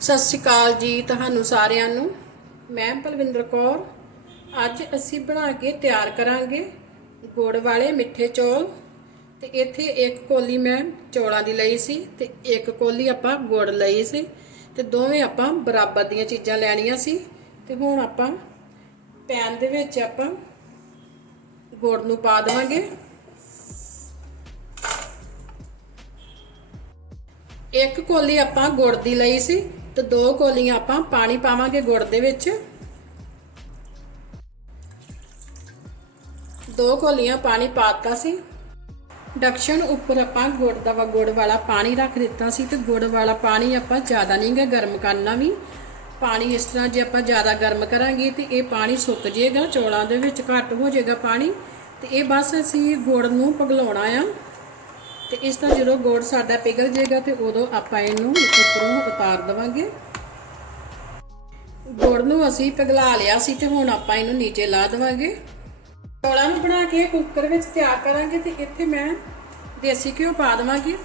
ਸਤਿ ਸ਼੍ਰੀ ਅਕਾਲ ਜੀ ਤੁਹਾਨੂੰ ਸਾਰਿਆਂ ਨੂੰ। ਮੈਂ ਬਲਵਿੰਦਰ ਕੌਰ। ਅੱਜ ਅਸੀਂ ਬਣਾ ਕੇ ਤਿਆਰ ਕਰਾਂਗੇ ਗੁੜ ਵਾਲੇ ਮਿੱਠੇ ਚੌਲ। ਤੇ ਇੱਥੇ ਇੱਕ ਕੋਲੀ ਮੈਂ ਚੌਲਾਂ ਦੀ ਲਈ ਸੀ ਤੇ ਇੱਕ ਕੋਲੀ ਆਪਾਂ ਗੁੜ ਲਈ ਸੀ ਤੇ ਦੋਵੇਂ ਆਪਾਂ ਬਰਾਬਰ ਦੀਆਂ ਚੀਜ਼ਾਂ ਲੈਣੀਆਂ ਸੀ। ਤੇ ਹੁਣ ਆਪਾਂ ਪੈਨ ਦੇ ਵਿੱਚ ਆਪਾਂ ਗੁੜ ਨੂੰ ਪਾ ਦੇਵਾਂਗੇ। ਇੱਕ ਕੋਲੀ ਆਪਾਂ ਗੁੜ ਦੀ ਲਈ ਸੀ ਤੇ ਦੋ ਕੋਲੀਆਂ ਆਪਾਂ ਪਾਣੀ ਪਾਵਾਂਗੇ ਗੁੜ ਦੇ ਵਿੱਚ। ਦੋ ਕੋਲੀਆਂ ਪਾਣੀ ਪਾਤਾ ਸੀ। ਡਕਸ਼ਨ ਉੱਪਰ ਆਪਾਂ ਗੁੜ ਦਾ ਵਾ ਗੁੜ ਵਾਲਾ ਪਾਣੀ ਰੱਖ ਦਿੱਤਾ ਸੀ ਤੇ ਗੁੜ ਵਾਲਾ ਪਾਣੀ ਆਪਾਂ ਜ਼ਿਆਦਾ ਨਹੀਂ ਗਾ ਗਰਮ ਕਰਨਾ ਵੀ। ਪਾਣੀ ਇਸ ਤਰ੍ਹਾਂ ਜੇ ਆਪਾਂ ਜ਼ਿਆਦਾ ਗਰਮ ਕਰਾਂਗੇ ਤੇ ਇਹ ਪਾਣੀ ਸੁੱਕ ਜਾਏਗਾ ਚੌਲਾਂ ਦੇ ਵਿੱਚ ਘੱਟ ਹੋ ਜਾਏਗਾ ਪਾਣੀ। ਤੇ ਇਹ ਬਸ ਅਸੀਂ ਗੁੜ ਨੂੰ ਪਿਘਲਾਉਣਾ ਆ। ਤੇ ਇਸ ਤਰ੍ਹਾਂ ਜਦੋਂ ਗੁੜ ਸਾਡਾ ਪਿਘਲ ਜਾਏਗਾ ਤੇ ਉਦੋਂ ਆਪਾਂ ਇਹਨੂੰ ਉੱਪਰੋਂ ਉਤਾਰ ਦਵਾਂਗੇ। ਗੁੜ ਨੂੰ ਅਸੀਂ ਪਿਘਲਾ ਲਿਆ ਸੀ ਤੇ ਹੁਣ ਆਪਾਂ ਇਹਨੂੰ ਨੀਚੇ ਲਾ ਦਵਾਂਗੇ। ਚੌਲਾਂ ਨੂੰ ਬਣਾ ਕੇ ਕੁੱਕਰ ਵਿੱਚ ਤਿਆਰ ਕਰਾਂਗੇ ਤੇ ਇੱਥੇ ਮੈਂ ਦੇਸੀ ਘਿਓ ਪਾ ਦਵਾਂਗੀ।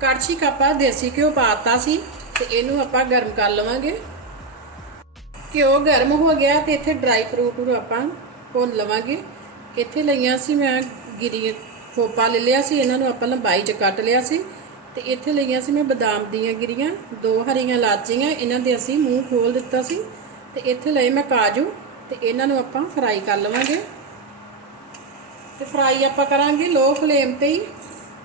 ਕੜਛੀ ਕੱਪਾ ਦੇਸੀ ਘਿਓ ਪਾਤਾ ਸੀ ਤੇ ਇਹਨੂੰ ਆਪਾਂ ਗਰਮ ਕਰ ਲਵਾਂਗੇ। ਘਿਓ ਗਰਮ ਹੋ ਗਿਆ ਤੇ ਇੱਥੇ ਡਰਾਈ ਫਰੂਟ ਨੂੰ ਆਪਾਂ ਭੁੰਨ ਲਵਾਂਗੇ। ਇੱਥੇ ਲਈਆਂ ਸੀ ਮੈਂ ਗਿਰੀ ਖੋਪਾ ਲੈ ਲਿਆ ਸੀ, ਇਹਨਾਂ ਨੂੰ ਆਪਾਂ ਲੰਬਾਈ 'ਚ ਕੱਟ ਲਿਆ ਸੀ। ਤੇ ਇੱਥੇ ਲਈਆਂ ਸੀ ਮੈਂ ਬਦਾਮ ਦੀਆਂ ਗਿਰੀਆਂ, ਦੋ ਹਰੀਆਂ ਲਾਚੀਆਂ ਇਹਨਾਂ ਦੇ ਅਸੀਂ ਮੂੰਹ ਖੋਲ ਦਿੱਤਾ ਸੀ। ਤੇ ਇੱਥੇ ਲਏ ਮੈਂ ਕਾਜੂ ਤੇ ਇਹਨਾਂ ਨੂੰ ਆਪਾਂ ਫਰਾਈ ਕਰ ਲਵਾਂਗੇ। ਤੇ ਫਰਾਈ ਆਪਾਂ ਕਰਾਂਗੇ ਲੋ ਫਲੇਮ ਤੇ ਹੀ।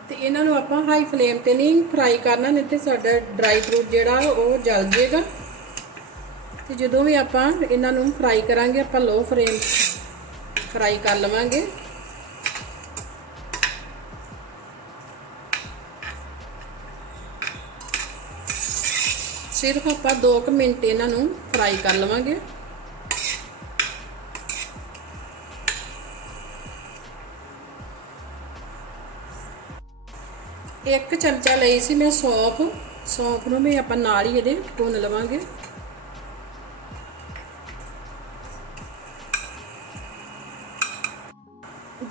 ਤੇ ਇਹਨਾਂ ਨੂੰ ਆਪਾਂ ਹਾਈ ਫਲੇਮ ਤੇ ਨਹੀਂ ਫਰਾਈ ਕਰਨਾ, ਨਹੀਂ ਤੇ ਸਾਡਾ ਡਰਾਈ ਫਰੂਟ ਜਿਹੜਾ ਉਹ ਜਲ ਜਾਏਗਾ ਤੇ ਜਦੋਂ ਵੀ ਆਪਾਂ ਇਹਨਾਂ ਨੂੰ ਫਰਾਈ ਕਰਾਂਗੇ, ਆਪਾਂ ਲੋ ਫਲੇਮ ਫਰਾਈ ਕਰ ਲਵਾਂਗੇ। ਸਿਰਫ ਆਪਾਂ 2 ਮਿੰਟ ਇਹਨਾਂ ਨੂੰ ਫਰਾਈ ਕਰ ਲਵਾਂਗੇ। ਇੱਕ ਚਮਚਾ ਲਈ ਸੀ ਮੈਂ ਸੌਂਫ। ਸੌਂਫ ਨੂੰ ਵੀ ਆਪਾਂ ਨਾਲ ਹੀ ਇਹਦੇ ਭੁੰਨ ਲਵਾਂਗੇ।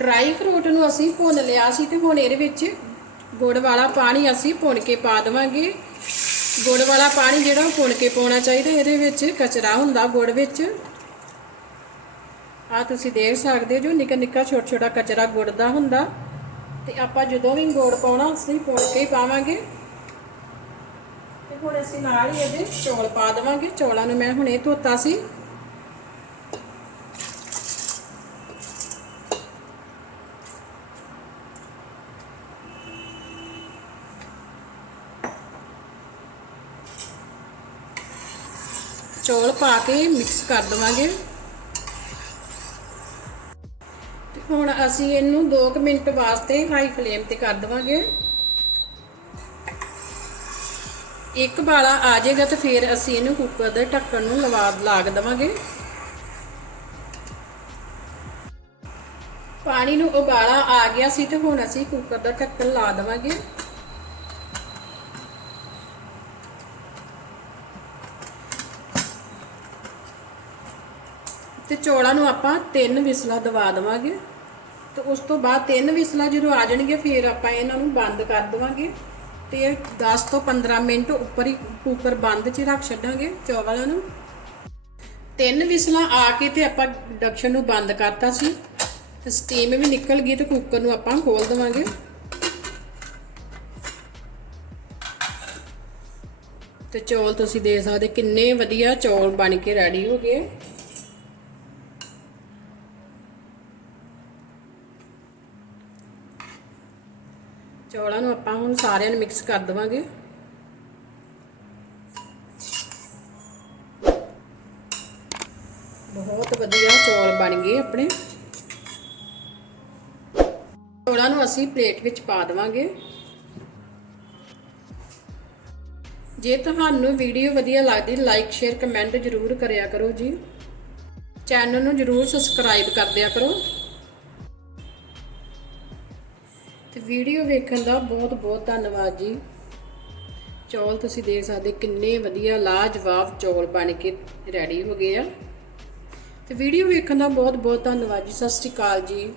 ਡਰਾਈ ਫਰੂਟ ਨੂੰ ਅਸੀਂ ਭੁੰਨ ਲਿਆ ਸੀ ਤੇ ਹੁਣ ਇਹਦੇ ਵਿੱਚ ਗੁੜ ਵਾਲਾ ਪਾਣੀ ਅਸੀਂ ਭੁੰਨ ਕੇ ਪਾ ਦੇਵਾਂਗੇ। ਗੁੜ ਵਾਲਾ ਪਾਣੀ ਜਿਹੜਾ ਉਹ ਭੁੰਨ ਕੇ ਪਾਉਣਾ ਚਾਹੀਦਾ, ਇਹਦੇ ਵਿੱਚ ਕਚਰਾ ਹੁੰਦਾ ਗੁੜ ਵਿੱਚ। ਆ ਤੁਸੀਂ ਦੇਖ ਸਕਦੇ ਹੋ ਜੋ ਨਿੱਕਾ ਨਿੱਕਾ ਛੋਟਾ ਛੋਟਾ ਕਚਰਾ ਗੁੜ ਦਾ ਹੁੰਦਾ। ਤੇ ਆਪਾਂ ਜਦੋਂ ਵੀ ਗੁੜ ਪਾਉਣਾ, ਅਸੀਂ ਭੁੰਨ ਕੇ ਹੀ ਪਾਵਾਂਗੇ। ਤੇ ਹੁਣ ਅਸੀਂ ਨਾਲ ਹੀ ਇਹਦੇ ਚੌਲ ਪਾ ਦੇਵਾਂਗੇ। ਚੌਲਾਂ ਨੂੰ ਮੈਂ ਹੁਣੇ ਧੋਤਾ ਸੀ। ਚੌਲ ਪਾ ਕੇ ਮਿਕਸ ਕਰ ਦਵਾਂਗੇ। ਹੁਣ ਅਸੀਂ ਇਹਨੂੰ 2 ਮਿੰਟ ਵਾਸਤੇ ਹਾਈ ਫਲੇਮ ਤੇ ਕਰ ਦਵਾਂਗੇ। ਇੱਕ ਬਾਲਾ ਆ ਜਾਏਗਾ ਤਾਂ ਫਿਰ ਅਸੀਂ ਇਹਨੂੰ ਕੁੱਕਰ ਦੇ ਢੱਕਣ ਨੂੰ ਲਵਾ ਲਾਗ ਦਵਾਂਗੇ। ਪਾਣੀ ਨੂੰ ਉਬਾਲਾ ਆ ਗਿਆ ਸੀ ਤੇ ਹੁਣ ਅਸੀਂ ਕੁੱਕਰ ਦਾ ਢੱਕਣ ਲਾ ਦਵਾਂਗੇ। ਤੇ ਚੌਲਾਂ ਨੂੰ ਆਪਾਂ ਤਿੰਨ ਵਿਸਲਾਂ ਦਵਾ ਦੇਵਾਂਗੇ। ਤੇ ਉਸ ਤੋਂ ਬਾਅਦ ਤਿੰਨ ਵਿਸਲਾਂ ਜਦੋਂ ਆ ਜਾਣਗੇ ਫਿਰ ਆਪਾਂ ਇਹਨਾਂ ਨੂੰ ਬੰਦ ਕਰ ਦੇਵਾਂਗੇ ਤੇ 10 ਤੋਂ 15 ਮਿੰਟ ਉੱਪਰ ਹੀ ਕੁੱਕਰ ਬੰਦ 'ਚ ਰੱਖ ਛੱਡਾਂਗੇ ਚੌਲਾਂ ਨੂੰ। ਤਿੰਨ ਵਿਸਲਾਂ ਆ ਕੇ ਤੇ ਆਪਾਂ ਡਕਸ਼ਨ ਨੂੰ ਬੰਦ ਕਰਤਾ ਸੀ। ਤੇ ਸਟੀਮ ਵੀ ਨਿਕਲ ਗਈ ਤੇ ਕੁੱਕਰ ਨੂੰ ਆਪਾਂ ਖੋਲ ਦੇਵਾਂਗੇ। ਤੇ ਚੌਲ ਤੁਸੀਂ ਦੇਖ ਸਕਦੇ ਕਿੰਨੇ ਵਧੀਆ ਚੌਲ ਬਣ ਕੇ ਰੈਡੀ ਹੋ ਗਏ। ਚੌਲਾਂ ਨੂੰ ਆਪਾਂ ਹੁਣ ਸਾਰਿਆਂ ਨੂੰ ਮਿਕਸ ਕਰ ਦਵਾਂਗੇ। ਬਹੁਤ ਵਧੀਆ ਚੌਲ ਬਣ ਗਏ ਆਪਣੇ। ਚੌਲਾਂ ਨੂੰ ਅਸੀਂ ਪਲੇਟ ਵਿੱਚ ਪਾ ਦਵਾਂਗੇ। ਜੇ ਤੁਹਾਨੂੰ ਵੀਡੀਓ ਵਧੀਆ ਲੱਗਦੀ ਲਾਈਕ ਸ਼ੇਅਰ ਕਮੈਂਟ ਜ਼ਰੂਰ ਕਰਿਆ ਕਰੋ ਜੀ। ਚੈਨਲ ਨੂੰ ਜ਼ਰੂਰ ਸਬਸਕ੍ਰਾਈਬ ਕਰ ਦਿਆ ਕਰੋ। ਵੀਡੀਓ ਵੇਖਣ ਦਾ ਬਹੁਤ ਬਹੁਤ ਧੰਨਵਾਦ ਜੀ। ਚੌਲ ਤੁਸੀਂ ਦੇਖ ਸਕਦੇ ਕਿੰਨੇ ਵਧੀਆ ਲਾਜਵਾਬ ਚੌਲ ਬਣ ਕੇ ਰੈਡੀ ਹੋ ਗਏ ਆ। ਤੇ ਵੀਡੀਓ ਵੇਖਣ ਦਾ ਬਹੁਤ ਬਹੁਤ ਧੰਨਵਾਦ ਜੀ। ਸਤਿ ਸ਼੍ਰੀ ਅਕਾਲ ਜੀ।